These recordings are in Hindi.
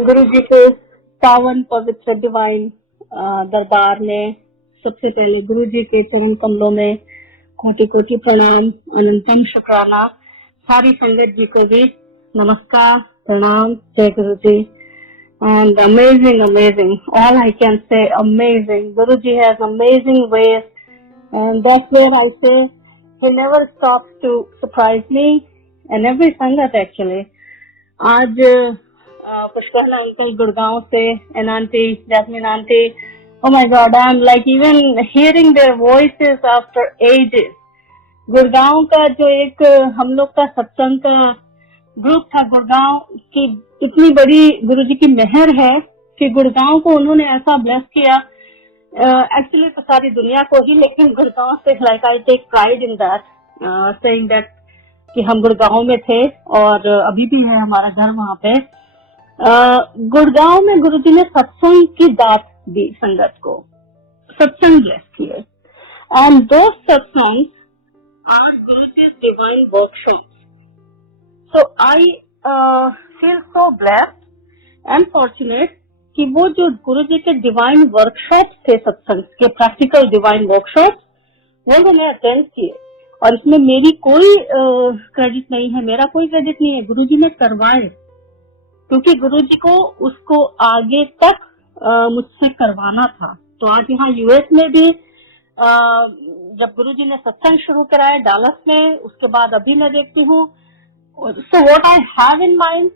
गुरु जी के पावन पवित्र डिवाइन दरबार में सबसे पहले गुरु जी के चरण कमलों में कोटि कोटि प्रणाम, अनंतम शुक्राना। सारी संगत जी को भी नमस्कार, प्रणाम, जय गुरु जी। And amazing. All I can say, amazing. Guruji has amazing ways, and that's where I say he never stops to surprise me and every sangat actually. आज पुष्कर अंकल गुड़गांव से and auntie Jasmine auntie, oh my God, I'm like even hearing their voices after ages. Gurgaon का जो एक हम लोग का सत्संग का ग्रुप था, गुड़गांव की इतनी बड़ी गुरुजी की मेहर है कि गुड़गांव को उन्होंने ऐसा ब्लेस किया, एक्चुअली तो सारी दुनिया को ही, लेकिन गुड़गांव से like I take pride in that, saying that कि हम गुड़गांव में थे और अभी भी है हमारा घर वहाँ पे। गुड़गांव में गुरुजी ने सत्संग की दात दी, संगत को सत्संग ब्लेस किए, एंड दो satsang or Guruji divine workshop. So I feel so blessed and fortunate कि वो जो गुरु जी के डिवाइन वर्कशॉप थे सत्संग के, प्रैक्टिकल डिवाइन वर्कशॉप, वो मैंने अटेंड किए और इसमें मेरी कोई क्रेडिट नहीं है, मेरा कोई क्रेडिट नहीं है, गुरु जी ने करवाए क्योंकि गुरु जी को उसको आगे तक मुझसे करवाना था। तो आज यहाँ यूएस में भी जब गुरु जी ने सत्संग शुरू कराया डालस में, उसके बाद अभी मैं देखती हूँ So what I have in mind,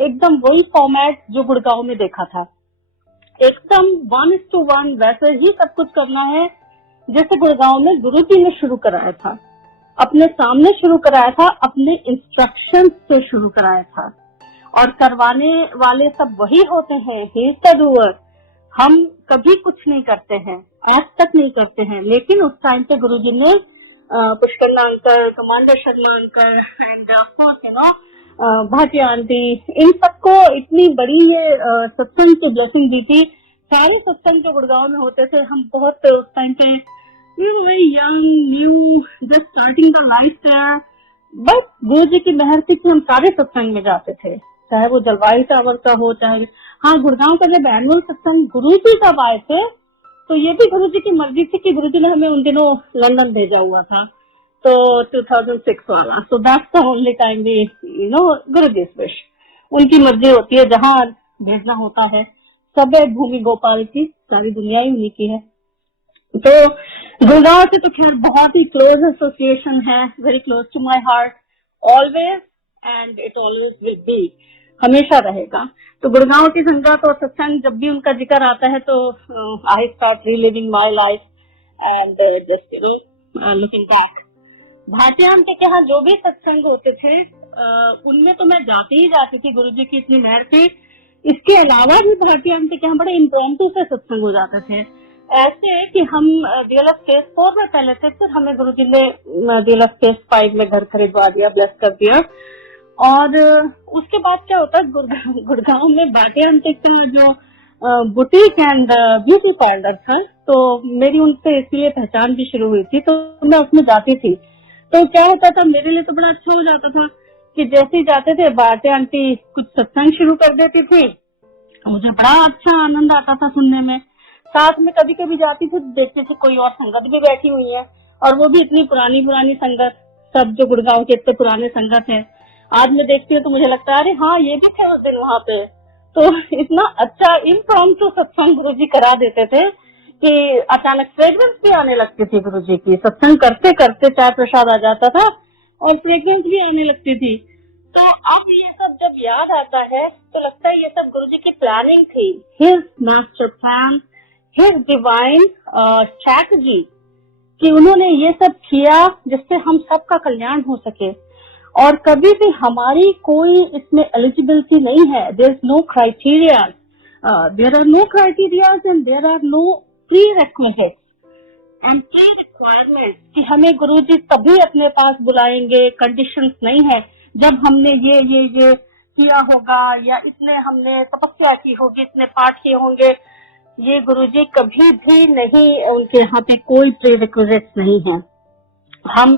एकदम वही फॉर्मेट जो गुड़गांव में देखा था, एकदम 1:1 वैसे ही सब कुछ करना है जैसे गुड़गांव में गुरुजी ने शुरू कराया था, अपने सामने शुरू कराया था, अपने इंस्ट्रक्शंस से शुरू कराया था, और करवाने वाले सब वही होते हैं, ही इज द डूअर। हम कभी कुछ नहीं करते हैं, आज तक नहीं करते हैं, लेकिन उस टाइम पे गुरुजी ने Pushkar uncle, commander Sharma uncle and of course you know Bhati aunty, इन सबको इतनी बड़ी ये सत्संग की ब्लेसिंग दी थी। सारे सत्संग जो गुड़गांव में होते थे, हम बहुत उस टाइम पे we were very young, new, just starting the life there, but Guru ji की मेहर थी कि हम सारे सत्संग में जाते थे, चाहे वो जलवायु टावर का हो, चाहे हाँ गुड़गांव का जब एनुअल सत्संग गुरु जी जब आए थे तो ये भी गुरु जी की मर्जी थी कि गुरु जी ने हमें उन दिनों लंदन भेजा हुआ था, तो 2006 वाला। So that's the only time we you know Guru ji wish, उनकी मर्जी होती है, जहाँ भेजना होता है। सब है भूमि गोपाल की, सारी दुनिया ही उन्हीं की है। तो गुड़गांव से तो खैर बहुत ही क्लोज एसोसिएशन है, very close to my heart always, and it always will be, हमेशा रहेगा। तो गुड़गांव की संगत और सत्संग जब भी उनका जिक्र आता है तो I start reliving my life and just you know looking back. भाटियान के यहाँ जो भी सत्संग होते थे उनमें तो मैं जाती ही जाती थी, गुरुजी की इतनी मेहर थी। इसके अलावा भी भाटियान के यहाँ बड़े इम्प्रॉम्प्टू से सत्संग हो जाते थे, ऐसे कि हम डीएलएफ फेज 4 में पहले थे, फिर हमें गुरुजी ने डीएलएफ फेज 5 में घर खरीदवा दिया, ब्लेस कर दिया। और उसके बाद क्या होता है, गुड़गांव में भाटियान के जो बुटीक एंड ब्यूटी पार्लर था, तो मेरी उनसे इसलिए पहचान भी शुरू हुई थी, तो मैं उसमें जाती थी। तो क्या होता था, मेरे लिए तो बड़ा अच्छा हो जाता था कि जैसे ही जाते थे बाटे आंटी कुछ सत्संग शुरू कर देती थी, मुझे बड़ा अच्छा आनंद आता था सुनने में। साथ में कभी कभी जाती थी, देखते थे कोई और संगत भी बैठी हुई है, और वो भी इतनी पुरानी संगत, सब जो गुड़गांव के इतने पुराने संगत है। आज मैं देखती हूँ तो मुझे लगता है अरे हाँ ये भी थे उस दिन वहाँ पे। तो इतना अच्छा इम्प्रॉम्प्टू सत्संग गुरुजी करा देते थे कि अचानक फ्रेग्रेंस भी आने लगती थी गुरुजी की, सत्संग करते करते चाय प्रसाद आ जाता था और फ्रेग्रेंस भी आने लगती थी। तो अब ये सब जब याद आता है तो लगता है ये सब गुरुजी की प्लानिंग थी, his master plan, his divine strategy, कि उन्होंने ये सब किया जिससे हम सबका कल्याण हो सके। और कभी भी हमारी कोई इसमें एलिजिबिलिटी नहीं है, there is no criteria, there are no criterias and there are no prerequisites and pre requirements कि हमें गुरुजी तभी अपने पास बुलाएंगे, कंडीशंस नहीं है जब हमने ये किया होगा या इतने हमने तपस्या की होगी, इतने पाठ किए होंगे। ये गुरुजी कभी भी नहीं, उनके यहाँ पे कोई प्री रिक्विजिट्स नहीं है। हम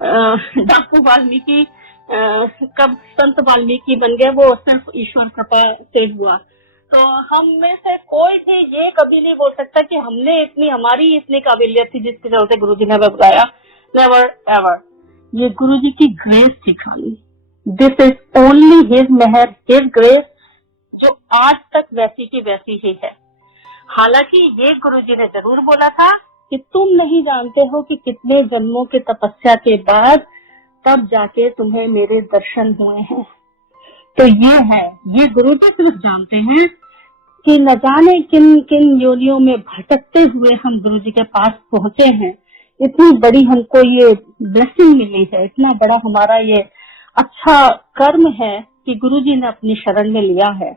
डॉक्टर वाल्मीकि कब संत वाल्मीकि बन गए, वो सिर्फ ईश्वर कृपा से हुआ। तो हम में से कोई भी ये कभी नहीं बोल सकता कि हमारी इतनी काबिलियत थी जिसके चलते गुरुजी ने हमें बुलाया। Never ever. ये गुरुजी की ग्रेस थी खाली। दिस इज ओनली हिज मेहर, हिज ग्रेस, जो आज तक वैसी की वैसी ही है। हालांकि ये गुरुजी ने जरूर बोला था कि तुम नहीं जानते हो कि कितने जन्मों की तपस्या के बाद तब जाके तुम्हें मेरे दर्शन हुए हैं। तो ये है, ये गुरुजी सिर्फ जानते हैं कि न जाने किन किन योनियों में भटकते हुए हम गुरुजी के पास पहुंचे हैं। इतनी बड़ी हमको ये ब्लेसिंग मिली है, इतना बड़ा हमारा ये अच्छा कर्म है कि गुरुजी ने अपनी शरण में लिया है।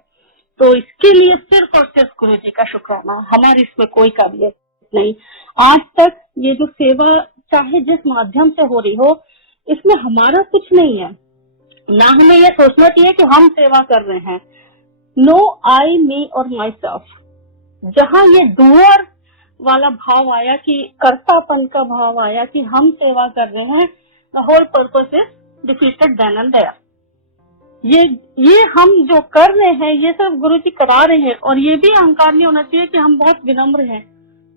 तो इसके लिए सिर्फ और सिर्फ गुरुजी का शुक्राना, हमारी इसमें कोई काबिलियत नहीं। आज तक ये जो सेवा चाहे जिस माध्यम से हो रही हो, इसमें हमारा कुछ नहीं है। ना हमें ये सोचना चाहिए कि हम सेवा कर रहे हैं। नो आई, मी और माई सेल्फ। जहाँ ये डूअर वाला भाव आया, कि कर्तापन का भाव आया कि हम सेवा कर रहे हैं, the whole purpose is defeated then and there. ये हम जो कर रहे हैं ये सब गुरुजी करा रहे हैं। और ये भी अहंकार नहीं होना चाहिए कि हम बहुत विनम्र हैं।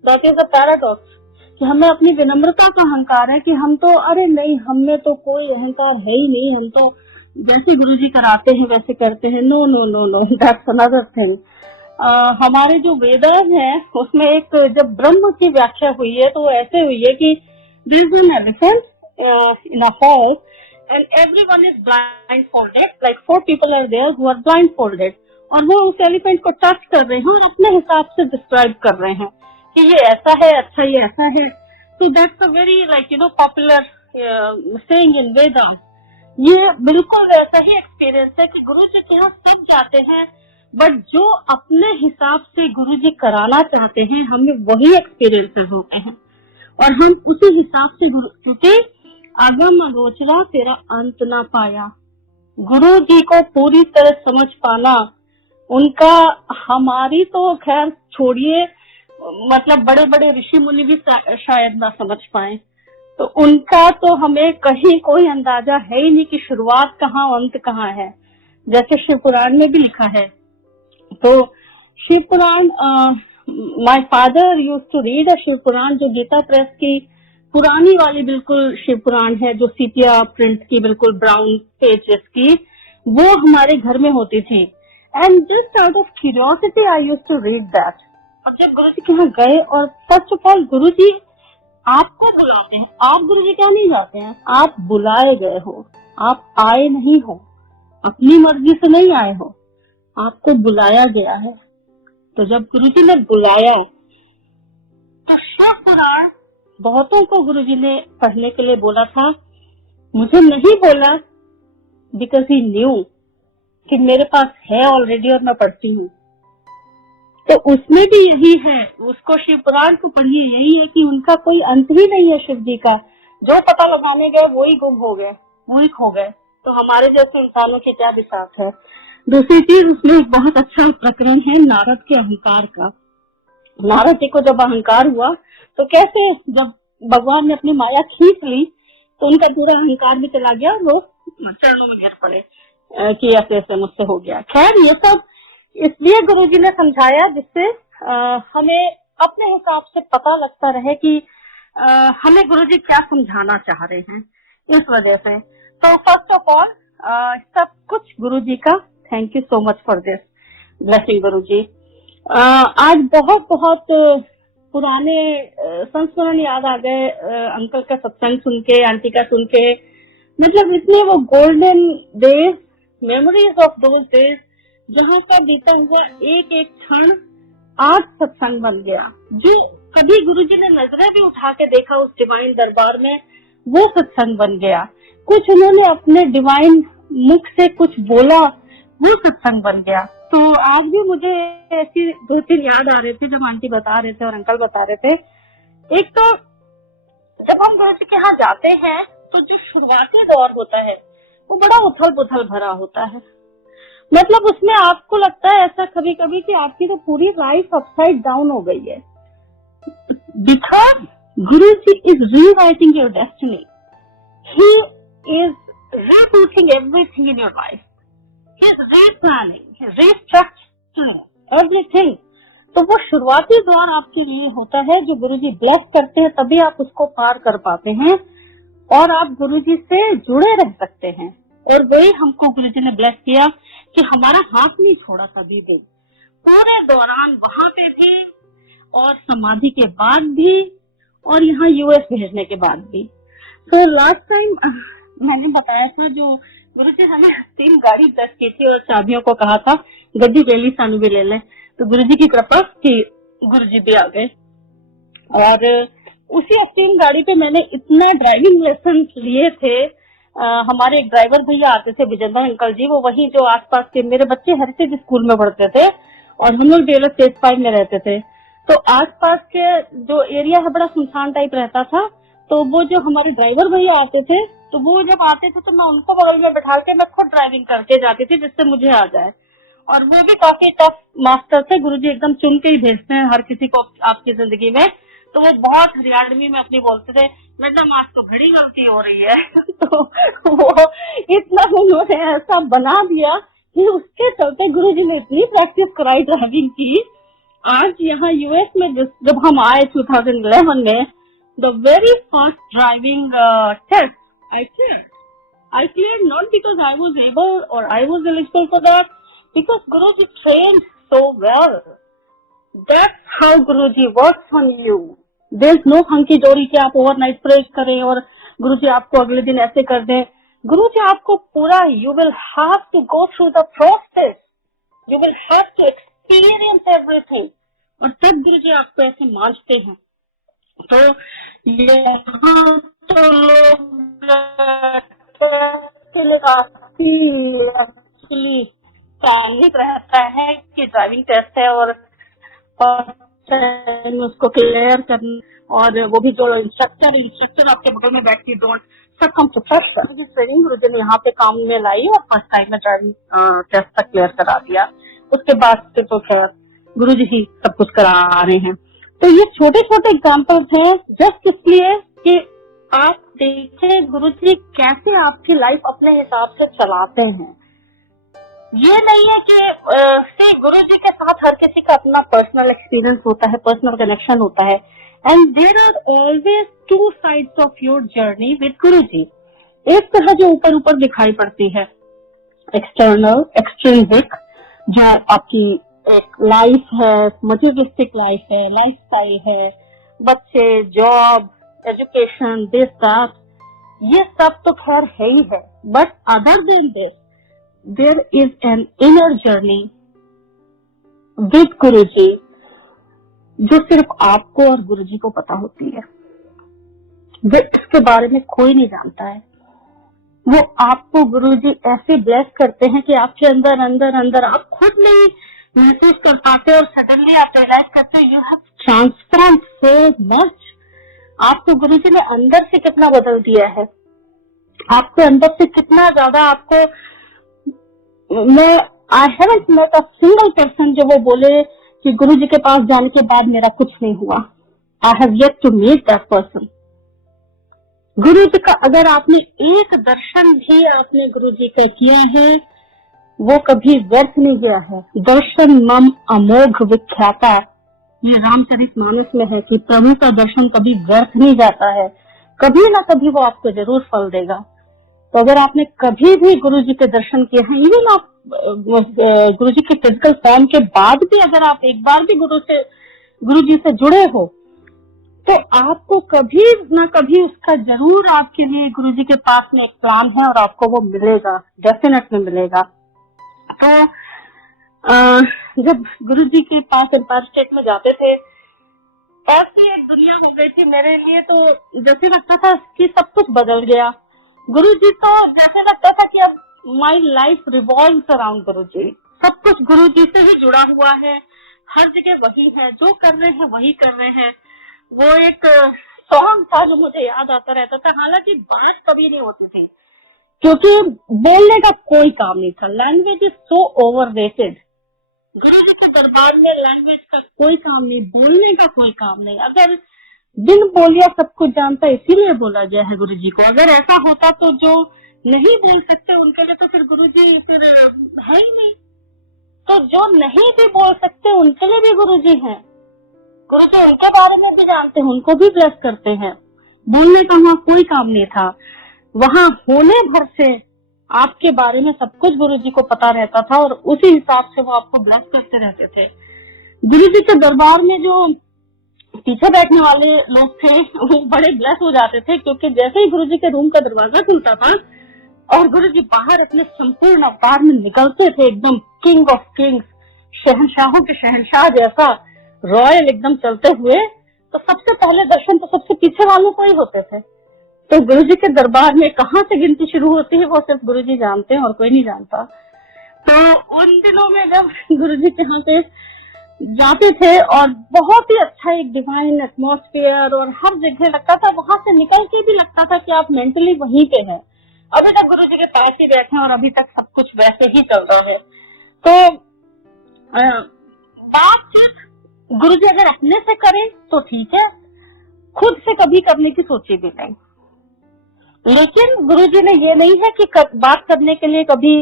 दैट इज अ पैराडॉक्स, कि हमें अपनी विनम्रता का अहंकार है कि हम तो, अरे नहीं, हम में तो कोई अहंकार है ही नहीं, हम तो जैसे गुरुजी कराते हैं वैसे करते हैं। No no no no, that's another thing. हमारे जो वेदास हैं उसमें एक जब ब्रह्म की व्याख्या हुई है तो ऐसे हुई है कि there is an elephant in a hall and everyone is blindfolded, like 4 people are there who are blindfolded, और वो उस एलिफेंट को टच कर रहे हैं और अपने हिसाब से डिस्क्राइब कर रहे हैं कि ये ऐसा है, अच्छा ये ऐसा है। तो that's a very popular saying in Vedas. ये बिल्कुल वैसा ही एक्सपीरियंस है कि गुरुजी के यहाँ सब जाते हैं, बट जो अपने हिसाब से गुरुजी कराना चाहते हैं हमें वही एक्सपीरियंसेस होते हैं और हम उसी हिसाब से, क्योंकि आगम अगोचरा तेरा अंत ना पाया। गुरु जी को पूरी तरह समझ पाना उनका, हमारी तो खैर छोड़िए, मतलब बड़े बड़े ऋषि मुनि भी शायद ना समझ पाए। तो उनका तो हमें कहीं कोई अंदाजा है ही नहीं कि शुरुआत कहाँ अंत कहाँ है। जैसे शिव पुराण में भी लिखा है। तो Shiv Purana, my father used to read Shiv Purana, जो गीता प्रेस की पुरानी वाली बिल्कुल शिव पुराण है, जो सीपिया प्रिंट की बिल्कुल ब्राउन पेजेस की, वो हमारे घर में होती थी। And just out of curiosity I used to read that. और जब गुरुजी के यहाँ गए, और फर्स्ट ऑफ ऑल गुरुजी आपको बुलाते हैं, आप गुरुजी क्या नहीं जाते हैं, आप बुलाए गए हो, आप आए नहीं हो, अपनी मर्जी से नहीं आए हो, आपको बुलाया गया है। तो जब गुरुजी ने बुलाया तो शिव पुराण बहुतों को गुरुजी ने पढ़ने के लिए बोला था। मुझे नहीं बोला बिकॉज ही न्यू कि मेरे पास है ऑलरेडी और मैं पढ़ती हूँ। तो उसमें भी यही है, उसको शिव पुराण को पढ़िए, यही है कि उनका कोई अंत ही नहीं है। शिव जी का जो पता लगाने गए वही गुम हो गए, वही खो गए। तो हमारे जैसे इंसानों की क्या बिसात है। दूसरी चीज, उसमें एक बहुत अच्छा प्रकरण है नारद के अहंकार का। नारद जी को जब अहंकार हुआ तो कैसे, जब भगवान ने अपनी माया खींच ली तो उनका पूरा अहंकार भी चला गया, वो चरणों में गिर पड़े कि ऐसे ऐसे मुझसे हो गया। खैर, ये सब इसलिए गुरुजी ने समझाया जिससे हमें अपने हिसाब से पता लगता रहे कि हमें गुरुजी क्या समझाना चाह रहे हैं, इस वजह से। तो फर्स्ट ऑफ ऑल सब कुछ गुरुजी का, thank you so much for this blessing Guruji. आज बहुत बहुत पुराने संस्मरण याद आ गए, अंकल का सत्संग सुन के, आंटी का सुन के, मतलब इतने वो golden days, memories of those days, जहाँ का बीता हुआ एक एक क्षण आज सत्संग बन गया। जो कभी गुरुजी ने नजरें भी उठा के देखा उस डिवाइन दरबार में, वो सत्संग बन गया। कुछ उन्होंने अपने डिवाइन मुख से कुछ बोला, वो सत्संग बन गया। तो आज भी मुझे ऐसी 2-3 याद आ रहे थे जब आंटी बता रहे थे और अंकल बता रहे थे। एक तो जब हम गुरुजी के यहाँ जाते हैं तो जो शुरुआती दौर होता है वो बड़ा उथल पुथल भरा होता है। मतलब उसमें आपको लगता है ऐसा कभी कभी कि आपकी तो पूरी लाइफ अपसाइड डाउन हो गई है, because Guruji is rewriting your destiny. He is rebooting everything in your life. He is replanning, he is restructuring everything. तो वो शुरुआती द्वार आपके लिए होता है जो गुरुजी ब्लेस करते हैं, तभी आप उसको पार कर पाते हैं और आप गुरुजी से जुड़े रह सकते हैं। और वही हमको गुरुजी ने ब्लेस किया कि हमारा हाथ नहीं छोड़ा कभी भी, पूरे दौरान वहां पे भी और समाधि के बाद भी और यहाँ यूएस भेजने के बाद भी। तो लास्ट टाइम मैंने बताया था जो गुरुजी हमें 3 गाड़ी ब्लेस की थी और चाबियों को कहा था गड्डी ले ली, सानू भी ले ले। तो गुरुजी की कृपा कि गुरुजी भी आ गए और उसी 3 गाड़ी पे मैंने इतना ड्राइविंग लेसन लिए थे। हमारे एक ड्राइवर भैया आते थे, विजेंद्र अंकल जी, वो वहीं जो आसपास के, मेरे बच्चे हेरिटेज स्कूल में पढ़ते थे और हम लोग डेलर स्टेज 5 में रहते थे। तो आसपास के जो एरिया है बड़ा सुनसान टाइप रहता था। तो वो जो हमारे ड्राइवर भैया आते थे, तो वो जब आते थे तो मैं उनको बगल में बैठा के मैं खुद ड्राइविंग करके जाती थी जिससे मुझे आ जाए। और वो भी काफी टफ मास्टर थे, गुरुजी एकदम चुन के ही भेजते हैं हर किसी को आपकी जिंदगी में। तो वो बहुत हरियाणवी में अपनी बोलते थे, मैडम आज तो बड़ी गलती हो रही है। तो वो इतना उन्होंने ऐसा बना दिया कि उसके चलते गुरुजी ने इतनी प्रैक्टिस कराई ड्राइविंग की। आज यहाँ यूएस में जब हम आए 2011 में, the very first driving test I cleared not because I was able or I was eligible for that, because Guruji trained so well. That's how Guruji works on you. There's no hunky dory कि आप overnight pray करें और गुरुजी आपको अगले दिन ऐसे कर दें। गुरुजी आपको पूरा, you will have to go through the process. You will have to experience everything. और तब गुरुजी आपको ऐसे मांझते हैं। तो यहाँ तो लोग काफी एक्चुअली पैनिक रहता है कि ड्राइविंग टेस्ट है और उसको क्लियर करना, और वो भी जो इंस्ट्रक्टर आपके बगल में बैठती, don't some to pressure. Training Guruji ने यहाँ पे काम में लाई और फर्स्ट टाइम में ड्राइविंग टेस्ट तक क्लियर करा दिया। उसके बाद से तो खैर गुरुजी ही सब कुछ करा रहे हैं। तो ये छोटे छोटे एग्जाम्पल्स हैं जस्ट इसलिए कि आप देखें गुरुजी कैसे आपकी लाइफ अपने हिसाब से चलाते हैं। ये नहीं है कि गुरुजी के साथ हर किसी का अपना पर्सनल एक्सपीरियंस होता है, पर्सनल कनेक्शन होता है, and there are always 2 sides of your journey with Guruji. एक तरह जो ऊपर ऊपर दिखाई पड़ती है, एक्सटर्नल एक्सट्रिंसिक, जो आपकी एक लाइफ है, मटेरियलिस्टिक लाइफ है, लाइफस्टाइल है, बच्चे, जॉब, एजुकेशन, दिस दैट, ये सब तो खैर है ही है। But other than this there is an inner journey with Guruji जो सिर्फ आपको और गुरुजी को पता होती है। इसके बारे में कोई नहीं जानता है। वो आपको गुरुजी ऐसे ब्लेस करते हैं कि आपके अंदर अंदर अंदर आप खुद नहीं महसूस कर पाते और सडनली आप रियलाइज करते हो you have transformed so much. आपको गुरुजी ने अंदर से कितना बदल दिया है, आपके अंदर से कितना ज्यादा आपको, I haven't met a single person जो वो बोले कि गुरुजी के पास जाने के बाद मेरा कुछ नहीं हुआ। I have yet to meet that person. Guruji का अगर आपने एक दर्शन भी आपने गुरुजी का किया है वो कभी व्यर्थ नहीं गया है। दर्शन मम अमोघ विख्याता, ये रामचरितमानस में है कि प्रभु का दर्शन कभी व्यर्थ नहीं जाता है, कभी ना कभी वो आपको जरूर फल देगा। तो अगर आपने कभी भी गुरुजी के दर्शन किए हैं, इवन आप गुरुजी के फिजिकल फॉर्म के बाद भी अगर आप एक बार भी गुरुजी से जुड़े हो, तो आपको कभी ना कभी उसका जरूर आपके लिए गुरुजी के पास में एक प्लान है और आपको वो मिलेगा, डेफिनेटली मिलेगा। तो जब गुरुजी के पास एम्पायर स्टेट में जाते थे, ऐसी एक दुनिया हो गई थी मेरे लिए, तो जैसे लगता था कि सब कुछ बदल गया। गुरुजी तो जैसे लगता था कि अब माई लाइफ रिवॉल्व्स अराउंड गुरुजी, सब कुछ गुरुजी से ही जुड़ा हुआ है, हर जगह वही है, जो कर रहे हैं वही कर रहे हैं। वो एक सॉन्ग था जो मुझे याद आता रहता था, हालांकि बात कभी नहीं होती थी क्योंकि बोलने का कोई काम नहीं था। Language is so overrated. Guruji के दरबार में लैंग्वेज का कोई काम नहीं, बोलने का कोई काम नहीं। अगर बिन बोलिया सब कुछ जानता इसीलिए बोला गया है गुरुजी को। अगर ऐसा होता तो जो नहीं बोल सकते उनके लिए तो फिर गुरुजी फिर है ही नहीं। तो जो नहीं भी बोल सकते उनके लिए भी गुरुजी हैं। गुरुजी उनके बारे में भी जानते हैं, उनको भी ब्लेस करते हैं। बोलने का वहाँ कोई काम नहीं था, वहाँ होने भर से आपके बारे में सब कुछ गुरुजी को पता रहता था और उसी हिसाब से वो आपको ब्लेस करते रहते थे। गुरुजी के दरबार में जो पीछे बैठने वाले लोग थे वो बड़े ब्लेस हो जाते थे, क्योंकि जैसे ही गुरुजी के रूम का दरवाजा खुलता था और गुरुजी बाहर अपने संपूर्ण अवतार में निकलते थे, एकदम किंग ऑफ किंग्स, शहंशाहों के शहंशाह जैसा रॉयल एकदम चलते हुए, तो सबसे पहले दर्शन तो सबसे पीछे वालों को ही होते थे। तो गुरुजी के दरबार में कहाँ से गिनती शुरू होती है वो सिर्फ गुरुजी जानते हैं और कोई नहीं जानता। तो उन दिनों में जब गुरुजी के यहाँ पे जाते थे और बहुत ही अच्छा एक डिवाइन एटमॉस्फेयर और हर जगह लगता था, वहां से निकल के भी लगता था कि आप मेंटली वहीं पे हैं, अभी तक गुरुजी के पास ही बैठे हैं और अभी तक सब कुछ वैसे ही चल रहा है। तो बात सिर्फ गुरुजी अगर अपने से करें तो ठीक है, खुद से कभी करने की सोची भी नहीं। लेकिन गुरुजी ने ये नहीं है कि बात करने के लिए कभी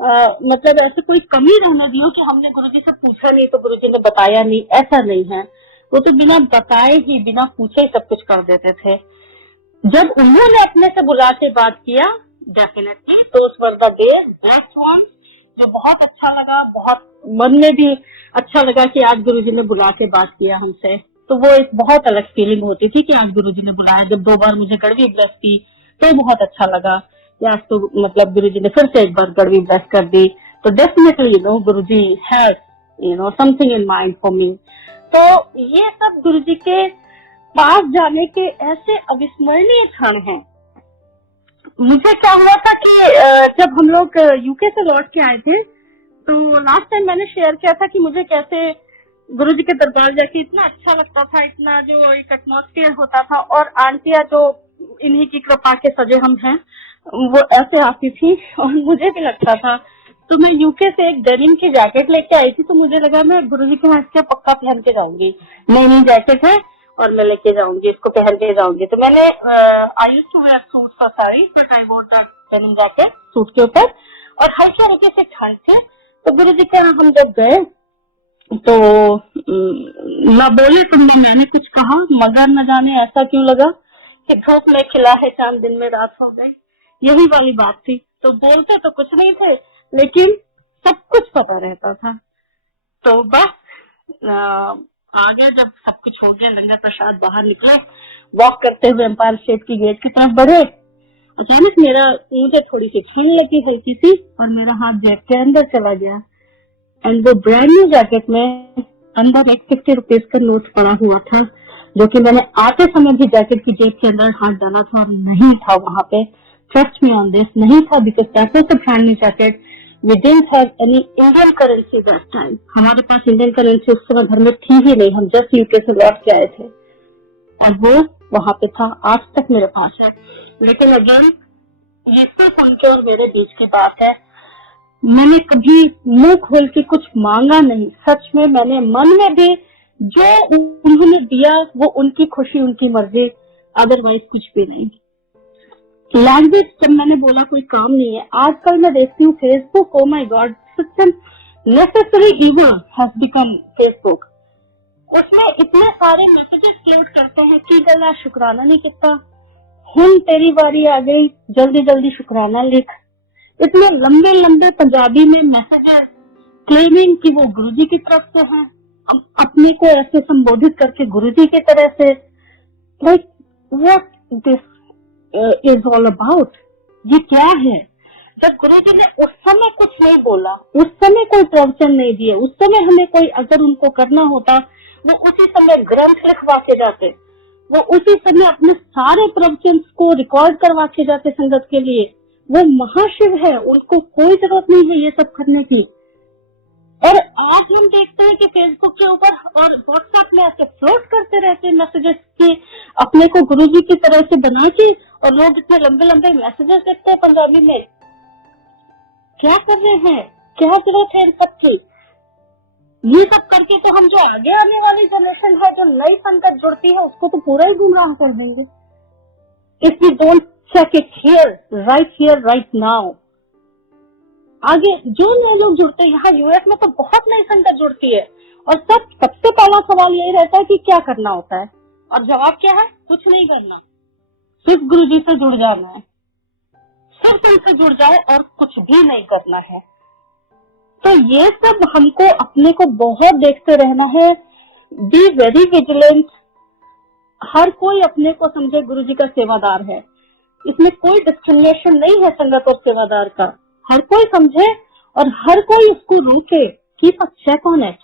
मतलब ऐसे कोई कमी रहने दी हो कि हमने गुरुजी से पूछा नहीं तो गुरुजी ने बताया नहीं, ऐसा नहीं है। वो तो बिना बताए ही, बिना पूछे ही सब कुछ कर देते थे। जब उन्होंने अपने से बुला के बात किया, definitely those were the days best one, जो बहुत अच्छा लगा, बहुत मन में भी अच्छा लगा कि आज गुरुजी ने बुला के बात किया हमसे। तो वो एक बहुत अलग फीलिंग होती थी कि आज गुरुजी ने बुलाया। जब 2 बार मुझे गड़वी ब्लेस की तो बहुत अच्छा लगा कि आज तो मतलब गुरुजी ने फिर से एक बार गड़वी ब्लेस कर दी। तो definitely Guruji has something in mind for me. तो ये सब गुरुजी के पास जाने के ऐसे अविस्मरणीय क्षण हैं। मुझे क्या हुआ था कि जब हम लोग यूके से लौट के आए थे, तो लास्ट टाइम मैंने शेयर किया था कि मुझे कैसे गुरुजी के दरबार जाके इतना अच्छा लगता था, इतना जो एक एटमॉस्फेयर होता था, और आंटियां जो इन्हीं की कृपा के सजे हम हैं वो ऐसे आती थी और मुझे भी लगता था। तो मैं यूके से एक डेनिम की जैकेट लेके आई थी, तो मुझे लगा मैं गुरुजी के यहाँ इसके पक्का पहन के जाऊंगी, नई जैकेट है और मैं लेके जाऊंगी, इसको पहन के जाऊंगी। तो मैंने I used to wear suit for sari, but I wore the denim jacket suit के ऊपर, और हल्के हल्के से ठंड थे। तो गुरुजी के यहाँ हम जब गए तो न बोले तुमने, मैंने कुछ कहा, मगर न जाने ऐसा क्यों लगा कि धूप में खिला है चांद, दिन में रात हो गई, यही वाली बात थी। तो बोलते तो कुछ नहीं थे लेकिन सब कुछ पता रहता था। तो बस आगे जब सब कुछ हो गया, लंगर प्रसाद, बाहर निकले, वॉक करते हुए एम्पायर स्टेट की गेट की तरफ बढ़े, अचानक मुझे थोड़ी सी ठंड लगी हल्की सी और मेरा हाथ जैकेट के अंदर चला गया। एंड वो ब्रांड न्यू जैकेट में अंदर एक 50 रुपीज का नोट पड़ा हुआ था, जो कि मैंने आते समय भी जैकेट की जेब के अंदर हाथ डाला था और नहीं था वहां पे। ट्रस्ट मी ऑन दिस, नहीं था, because that was the brand new jacket. We didn't have any Indian currency that time. हमारे पास इंडियन करेंसी उस समय घर में थी ही नहीं, हम जस्ट यूके से लौट के आए थे और वो वहां पे था, आज तक मेरे पास है। लेकिन अगेन ये सिर्फ उनके और मेरे बीच की बात है। मैंने कभी मुंह खोल के कुछ मांगा नहीं, सच में मैंने मन में भी जो उन्होंने दिया वो उनकी खुशी, उनकी मर्जी, अदरवाइज कुछ भी नहीं। लैंग्वेज जब मैंने बोला कोई काम नहीं है, आजकल मैं देखती हूँ Facebook, oh my God, such necessary evil has become Facebook. उसमें इतने सारे मैसेजेस फ्लोट करते हैं कि गला शुक्राना नहीं किया, हुन तेरी बारी आ गई, जल्दी जल्दी शुक्राना लिख। इतने लंबे लंबे पंजाबी में मैसेजेस क्लेमिंग कि वो गुरुजी की तरफ से हैं, अपने को ऐसे संबोधित करके गुरुजी की तरह से। Like what this is all about, ये क्या है? जब गुरुजी ने उस समय कुछ नहीं बोला, उस समय कोई प्रवचन नहीं दिए, उस समय हमें कोई अगर उनको करना होता वो उसी समय ग्रंथ लिखवा के जाते, वो उसी समय अपने सारे प्रवचन को रिकॉर्ड करवा के जाते संगत के लिए। वो महाशिव है, उनको कोई जरूरत नहीं है ये सब करने की। और आज हम देखते हैं कि फेसबुक के ऊपर और व्हाट्सएप में ऐसे फ्लोट करते रहते हैं मैसेजेस कि अपने को गुरुजी की तरह से बना के, और लोग इतने लंबे लंबे मैसेजेस लिखते हैं पंजाबी में। क्या कर रहे हैं? क्या जरूरत है इन सब की? ये सब करके तो हम जो आगे आने वाली जनरेशन है, जो नई संगत जुड़ती है, उसको तो पूरा ही गुमराह कर देंगे। If we don't check it here, right now. आगे जो नए लोग जुड़ते हैं, यहाँ यूएस में तो बहुत नई संगत जुड़ती है और सबसे पहला सवाल यही रहता है कि क्या करना होता है, और जवाब क्या है? कुछ नहीं करना, सिर्फ गुरुजी से जुड़ जाना है, सिर्फ उनसे जुड़ जाओ और कुछ भी नहीं करना है। तो ये सब हमको अपने को बहुत देखते रहना है। Be very vigilant. हर कोई अपने को समझे गुरुजी का सेवादार है, इसमें कोई डिस्क्रिमिनेशन नहीं है संगत और सेवादार का। हर कोई समझे और हर कोई उसको रोके। Keep a check on it.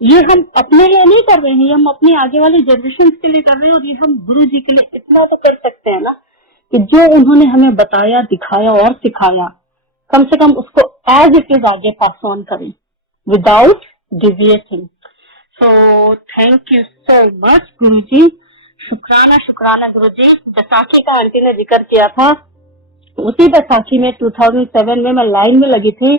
ये हम अपने लिए नहीं कर रहे हैं, ये हम अपनी आगे वाली जनरेशन के लिए कर रहे हैं, और ये हम गुरुजी के लिए इतना तो कर सकते हैं ना कि जो उन्होंने हमें बताया, दिखाया और सिखाया, कम से कम उसको एज इट इज आगे पास ऑन करें without deviating. So thank you so much Guruji. शुक्राना शुक्राना गुरुजी। बैसाखी का आंटी ने जिक्र किया था, उसी बैसाखी में 2007 में मैं लाइन में लगी थी,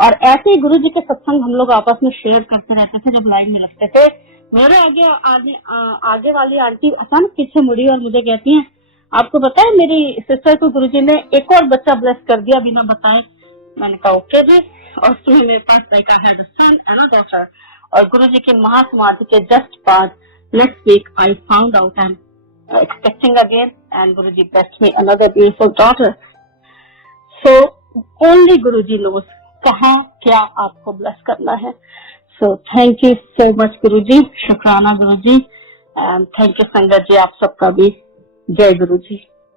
और ऐसे ही गुरुजी के सत्संग हम लोग आपस में शेयर करते रहते थे जब लाइन में लगते थे। मेरे आगे वाली आंटी अचानक पीछे मुड़ी और मुझे कहती हैं, आपको पता है मेरी सिस्टर को गुरुजी ने एक और बच्चा ब्लेस कर दिया बिना बताए। मैंने कहा ओके जी। और फिर मेरे पास like I had a son and a daughter, और गुरुजी के महासमाधि के जस्ट बाद next week I found out and expecting again, and Guruji blessed me another beautiful daughter. So only Guruji knows कहाँ क्या आपको bless करना है। So thank you so much Guruji। शुक्राना गुरुजी, and thank you संगत जी, आप सबका भी जय गुरुजी।